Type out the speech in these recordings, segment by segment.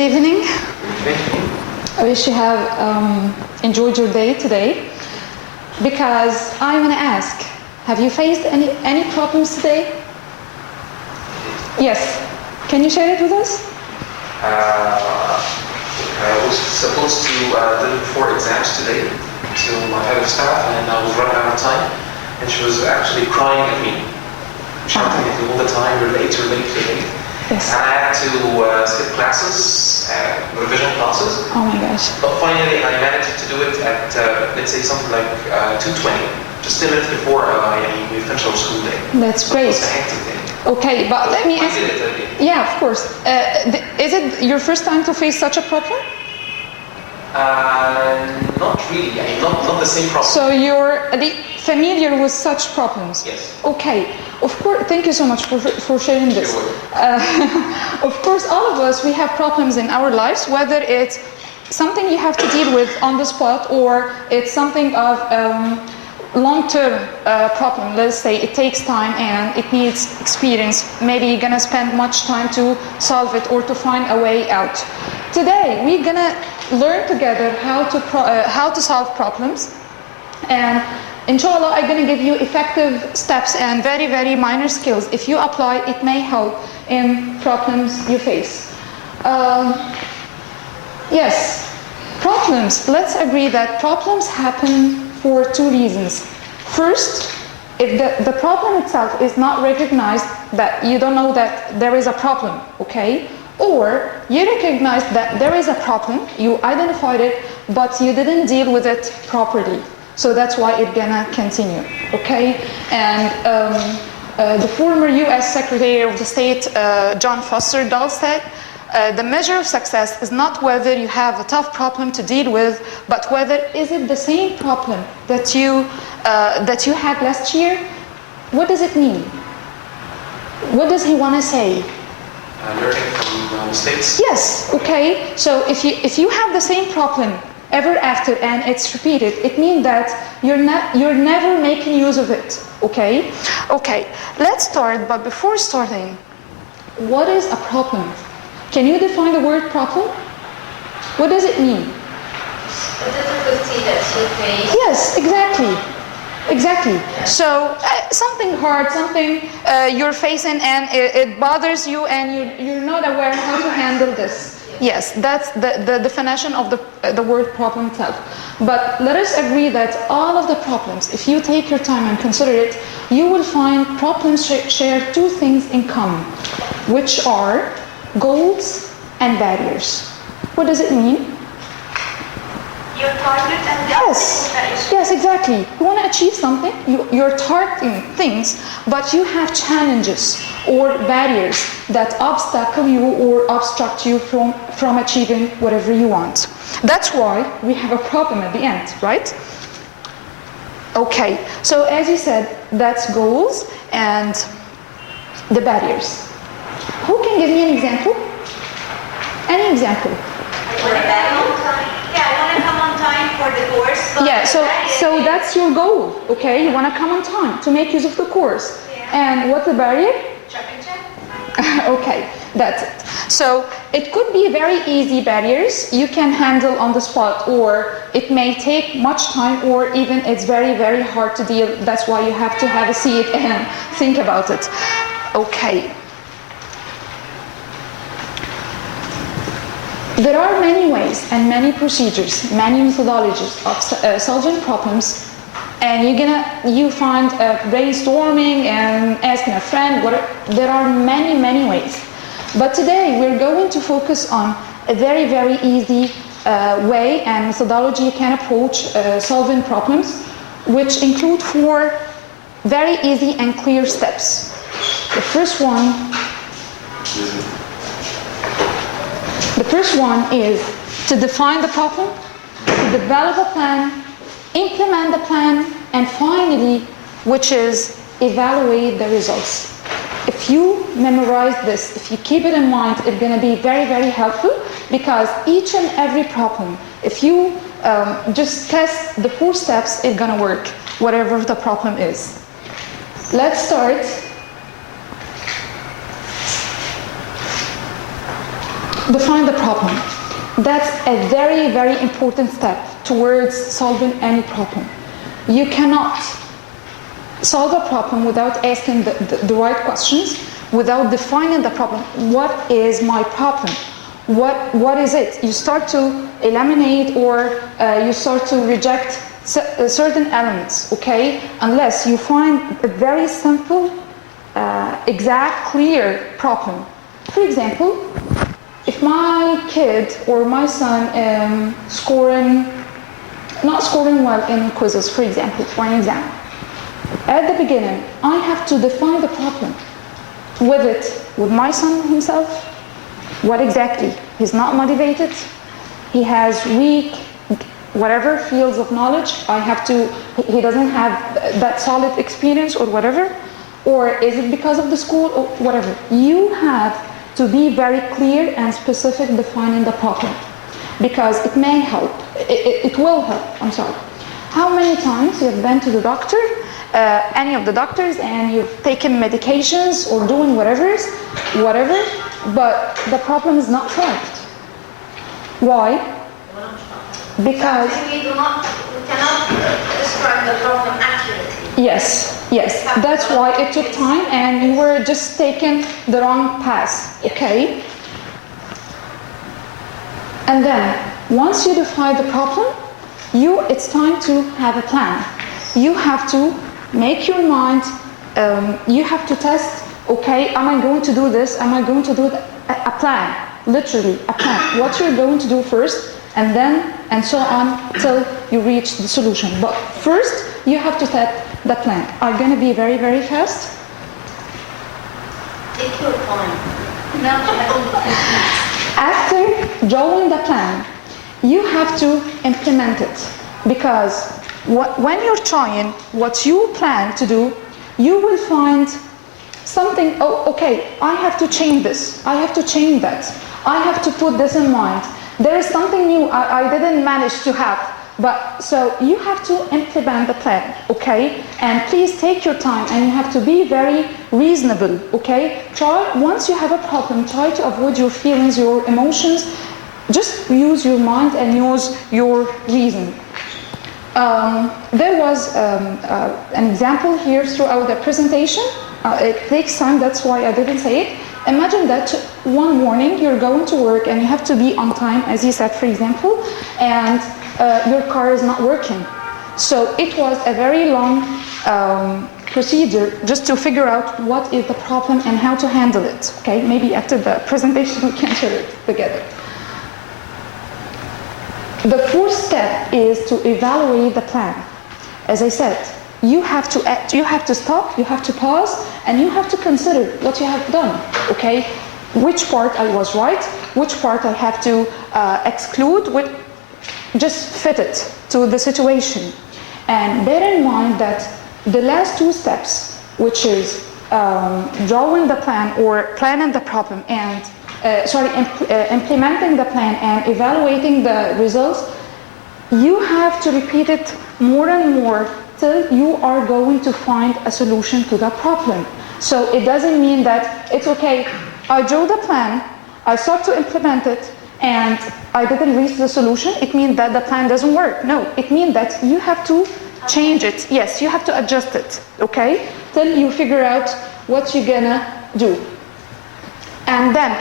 Good evening. I wish you have enjoyed your day today, because I want to ask, have you faced any problems today? Yes. Can you share it with us? I was supposed to deliver 4 exams today to my head of staff, and I was running out of time, and she was actually crying at me, shouting at me all the time, "You're late, you're late, you're late." Yes. And I had to skip classes, revision classes. Oh my gosh. But finally, I managed to do it at, let's say, something like 2:20, just 10 minutes before we finished our school day. That's great. It was a hectic day. Okay, but let me ask. I did it again. Yeah, of course. Is it your first time to face such a problem? Not really. I mean, not the same problem. So you're familiar with such problems? Yes. Okay. Of course. Thank you so much for sharing this. You're welcome. Of course, all of us, we have problems in our lives, whether it's something you have to deal with on the spot, or it's something of long-term problem. Let's say it takes time and it needs experience. Maybe you're gonna spend much time to solve it or to find a way out. Today, we're gonna learn together how to solve problems, and inshallah, I'm going to give you effective steps and very, very minor skills. If you apply, it may help in problems you face. Yes, problems. Let's agree that problems happen for 2 reasons. First, if the problem itself is not recognized, that you don't know that there is a problem, okay? Or you recognize that there is a problem, you identified it, but you didn't deal with it properly. So that's why it's gonna continue, okay? And the former U.S. Secretary of the State, John Foster Dulles, said, the measure of success is not whether you have a tough problem to deal with, but whether is it the same problem that you had last year. What does it mean? What does he want to say? Learning from mistakes. Yes. Okay. So if you have the same problem ever after and it's repeated, it means that you're never making use of it. Okay. Okay. Let's start. But before starting, what is a problem? Can you define the word problem? What does it mean? The difficulty that you face. Yes. Exactly. Exactly. So something hard, something you're facing, and it bothers you, and you're not aware how to handle this. Yes, that's the definition of the word problem itself. But let us agree that all of the problems, if you take your time and consider it, you will find problems share 2 things in common, which are goals and barriers. What does it mean? Your target and the Yes, exactly. You want to achieve something, you're targeting things, but you have challenges or barriers that obstacle you or obstruct you from achieving whatever you want. That's why we have a problem at the end, right? Okay, so as you said, that's goals and the barriers. Who can give me an example? Any example? I want to come on time for the course. Yeah, so that's your goal, okay? You want to come on time to make use of the course. Yeah. And what's the barrier? Traffic jam. Okay, that's it. So it could be very easy barriers you can handle on the spot, or it may take much time, or even it's very, very hard to deal. That's why you have to have a seat and think about it. Okay. There are many ways and many procedures, many methodologies of solving problems, and you find brainstorming and asking a friend. There are many, many ways. But today we're going to focus on a very, very easy way and methodology you can approach solving problems, which include 4 very easy and clear steps. The first one is to define the problem, to develop a plan, implement the plan, and finally, which is evaluate the results. If you memorize this, if you keep it in mind, it's going to be very, very helpful, because each and every problem, if you just test the 4 steps, it's going to work, whatever the problem is. Let's start. Define the problem. That's a very, very important step towards solving any problem. You cannot solve a problem without asking the right questions, without defining the problem. What is my problem? What is it? You start to eliminate or you start to reject certain elements, okay? Unless you find a very simple, exact, clear problem. For example, if my kid or my son not scoring well in quizzes, for example, for an exam, at the beginning, I have to define the problem. With my son himself, what exactly? He's not motivated, he has weak, whatever fields of knowledge, he doesn't have that solid experience or whatever, or is it because of the school or whatever. You have to be very clear and specific defining the problem, because it may help, it will help, I'm sorry. How many times you have been to the doctor, any of the doctors, and you've taken medications or doing whatever, but the problem is not solved. Why? Because we cannot describe the problem accurately. Yes, that's why it took time and you were just taking the wrong path, okay? And then, once you define the problem, it's time to have a plan. You have to make your mind, you have to test, okay, am I going to do this? Am I going to do a plan? Literally, a plan. What you're going to do first, and so on till you reach the solution. But first, you have to set the plan. I'm going to be very, very fast. Take your time. After drawing the plan, you have to implement it. Because when you're trying what you plan to do, you will find something, oh, okay, I have to change this. I have to change that. I have to put this in mind. There is something new I didn't manage to have. But so you have to implement the plan, okay? And please take your time, and you have to be very reasonable, okay? Once you have a problem, try to avoid your feelings, your emotions. Just use your mind and use your reason. There was an example here throughout the presentation. It takes time, that's why I didn't say it. Imagine that one morning you're going to work and you have to be on time, as you said, for example, and your car is not working. So it was a very long procedure just to figure out what is the problem and how to handle it. Okay, maybe after the presentation we can share it together. The fourth step is to evaluate the plan. As I said, you have to act, you have to stop, you have to pause, and you have to consider what you have done. Okay, which part I was right, which part I have to exclude, just fit it to the situation. And bear in mind that the last two steps, which is drawing the plan or planning the problem and implementing the plan and evaluating the results, you have to repeat it more and more till you are going to find a solution to the problem. So it doesn't mean that it's okay, I drew the plan, I start to implement it, and I didn't reach the solution. It means that the plan doesn't work. No, it means that you have to change it. Yes, you have to adjust it, okay? Till you figure out what you're gonna do. And then,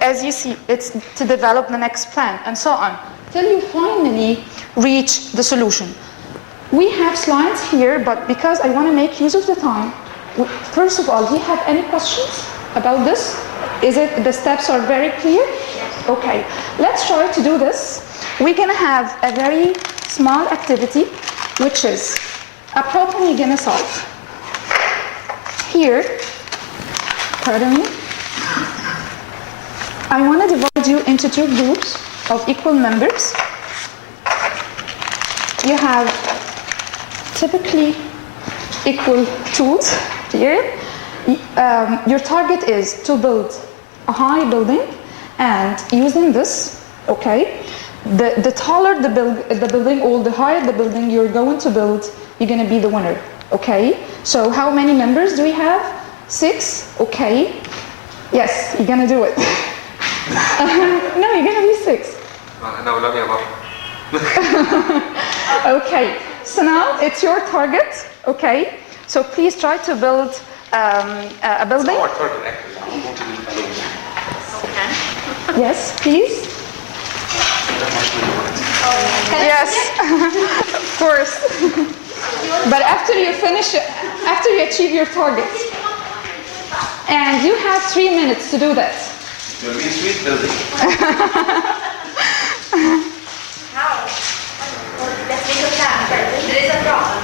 as you see, it's to develop the next plan, and so on, till you finally reach the solution. We have slides here, but because I want to make use of the time, first of all, do you have any questions about this? The steps are very clear? Okay, let's try to do this. We're gonna have a very small activity, which is a problem you're gonna solve. Here, pardon me, I want to divide you into two groups of equal members. You have typically equal tools here. Your target is to build a high building, and using this, okay, the taller the building or the higher the building you're going to build, you're going to be the winner, okay? So how many members do we have? 6, okay. Yes, you're going to do it. No, you're gonna be 6. No, let me alone. Okay, so now it's your target, okay? So please try to build a building. It's our target, actually. I want to do alone. Yes, please. Yes, of course. But after you finish, after you achieve your target, and you have 3 minutes to do that. You'll be a sweet building. How? Let's make a plan first. There is a problem.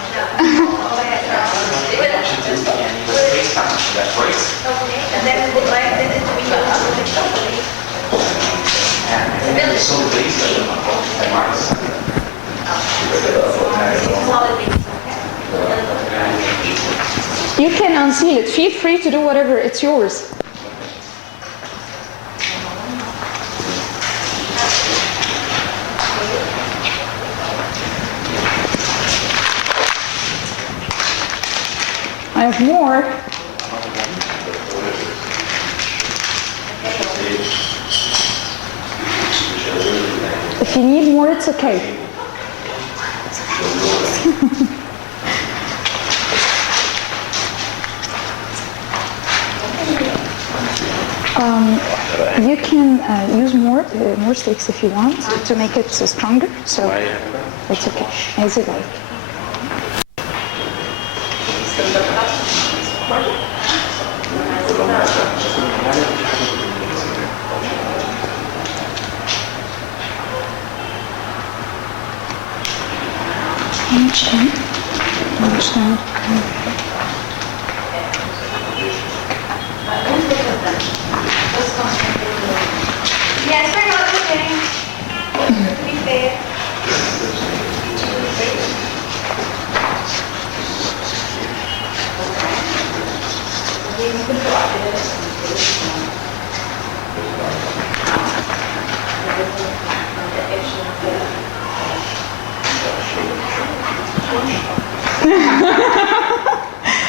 That works. Okay, and then we would like this to be done. So the base of Mars. Solid base. You can unseal it. Feel free to do whatever. It's yours. I have more. If you need more, it's okay. You can use more sticks if you want to make it stronger. So it's okay, as you like. Yes, we're not looking. To be fair.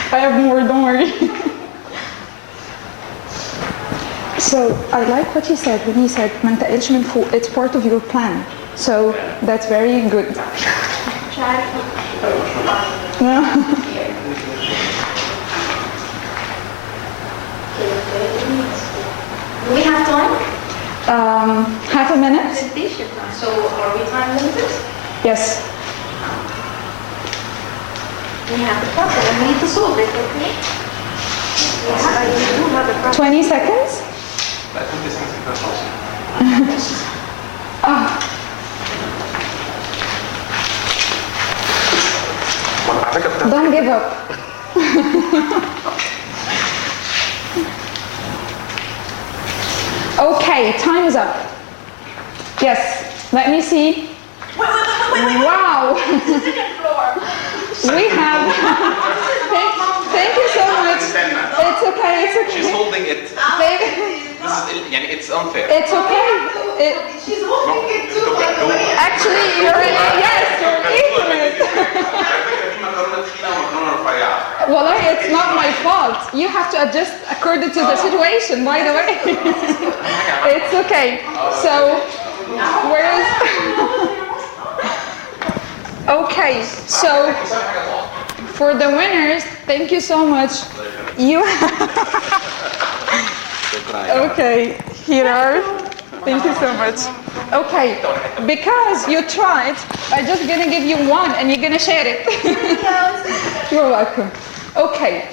I have more, don't worry. So I like what he said when he said ما نتقلش من فوق. It's part of your plan. So that's very good. Do we have time? Half a minute? So are we time limited? Yes. We have the problem and we need to solve it, okay? Yes, I do have a problem. 20 seconds? I think this is the Well, I think I've done. Don't give up. Okay, time is up. Yes, let me see. Wait. Wow. Second floor. We have. Thank you so much. It's okay. She's holding it. It's unfair. It's okay. She's holding it too. Actually, you're eating it. Well, it's not my fault. You have to adjust according to the situation, by the way. It's okay. So, where is... Okay, so for the winners, thank you so much. You... Okay, here are... Thank you so much. Okay, because you tried, I'm just gonna give you one and you're gonna share it. You're welcome. Okay.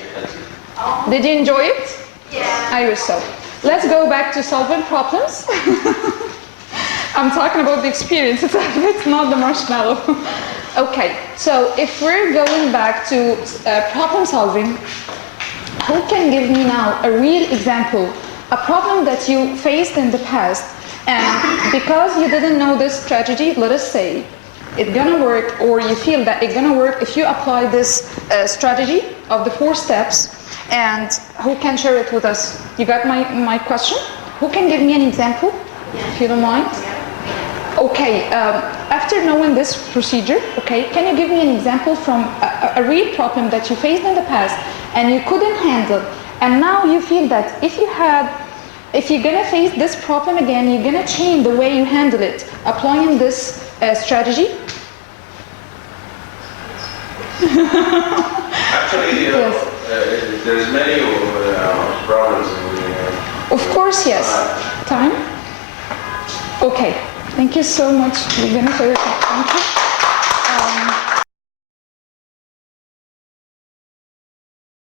Did you enjoy it? Yeah. I wish so. Let's go back to solving problems. I'm talking about the experience, it's not the marshmallow. Okay, so if we're going back to problem solving, who can give me now a real example, a problem that you faced in the past, and because you didn't know this strategy, let us say, it's gonna work, or you feel that it's gonna work if you apply this strategy of the 4 steps, and who can share it with us? You got my question? Who can give me an example, if you don't mind? Okay, after knowing this procedure, okay, can you give me an example from a real problem that you faced in the past and you couldn't handle, and now you feel that if you had if you're gonna face this problem again, you're gonna change the way you handle it, applying this strategy. Actually, Yes. there's many problems we have. Of course, yes. Time? Okay. Thank you so much. We're gonna show you. Thank you.